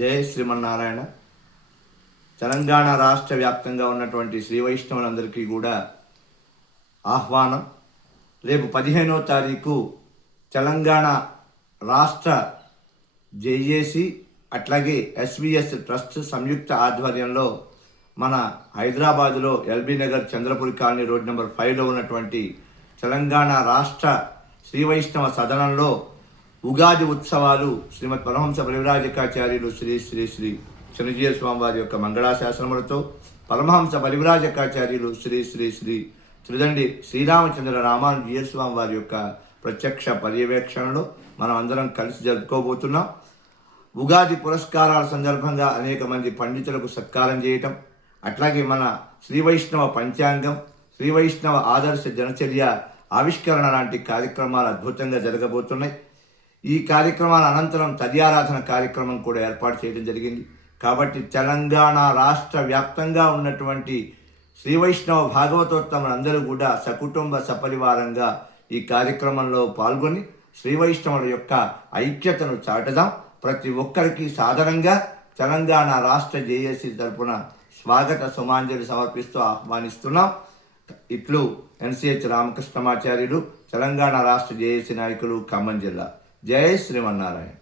జై శ్రీమన్నారాయణ. తెలంగాణ రాష్ట్ర వ్యాప్తంగా ఉన్నటువంటి శ్రీ వైష్ణవులందరికీ కూడా ఆహ్వానం. రేపు 15వ తారీఖు తెలంగాణ రాష్ట్ర జేఏసీ అట్లాగే ఎస్విఎస్ ట్రస్ట్ సంయుక్త ఆధ్వర్యంలో మన హైదరాబాదులో LB Nagar Chandrapuri colony road number 5లో ఉన్నటువంటి తెలంగాణ రాష్ట్ర శ్రీ వైష్ణవ సదనంలో ఉగాది ఉత్సవాలు శ్రీమద్ పరమహంస పరివ్రాజకాచార్యులు శ్రీ శ్రీ శ్రీ చిన్నజీయ స్వామి వారి యొక్క మంగళాశాసనములతో పరమహంస పరివ్రాజకాచార్యులు శ్రీ శ్రీ శ్రీ త్రిదండి శ్రీరామచంద్ర రామానుజీయ స్వామి వారి యొక్క ప్రత్యక్ష పర్యవేక్షణలో మనం అందరం కలిసి జరుపుకోబోతున్నాం. ఉగాది పురస్కారాల సందర్భంగా అనేక మంది పండితులకు సత్కారం చేయటం, అట్లాగే మన శ్రీ వైష్ణవ పంచాంగం, శ్రీ వైష్ణవ ఆదర్శ జనచర్య ఆవిష్కరణ లాంటి కార్యక్రమాలు అద్భుతంగా జరగబోతున్నాయి. ఈ కార్యక్రమాల అనంతరం తదియారాధన కార్యక్రమం కూడా ఏర్పాటు చేయడం జరిగింది. కాబట్టి తెలంగాణ రాష్ట్ర వ్యాప్తంగా ఉన్నటువంటి శ్రీ వైష్ణవ భాగవతోత్తములందరూ కూడా సకుటుంబ సపరివారంగా ఈ కార్యక్రమంలో పాల్గొని శ్రీ వైష్ణవుల యొక్క ఐక్యతను చాటుదాం. ప్రతి ఒక్కరికి సాధారణంగా తెలంగాణ రాష్ట్ర జేఏసీ తరపున స్వాగత సుమాంజలి సమర్పిస్తూ ఆహ్వానిస్తున్నాం. ఇట్లు ఎన్సిహెచ్ రామకృష్ణమాచార్యులు, తెలంగాణ రాష్ట్ర జేఏసీ నాయకులు, ఖమ్మం జిల్లా. జై శ్రీమన్నారాయణ.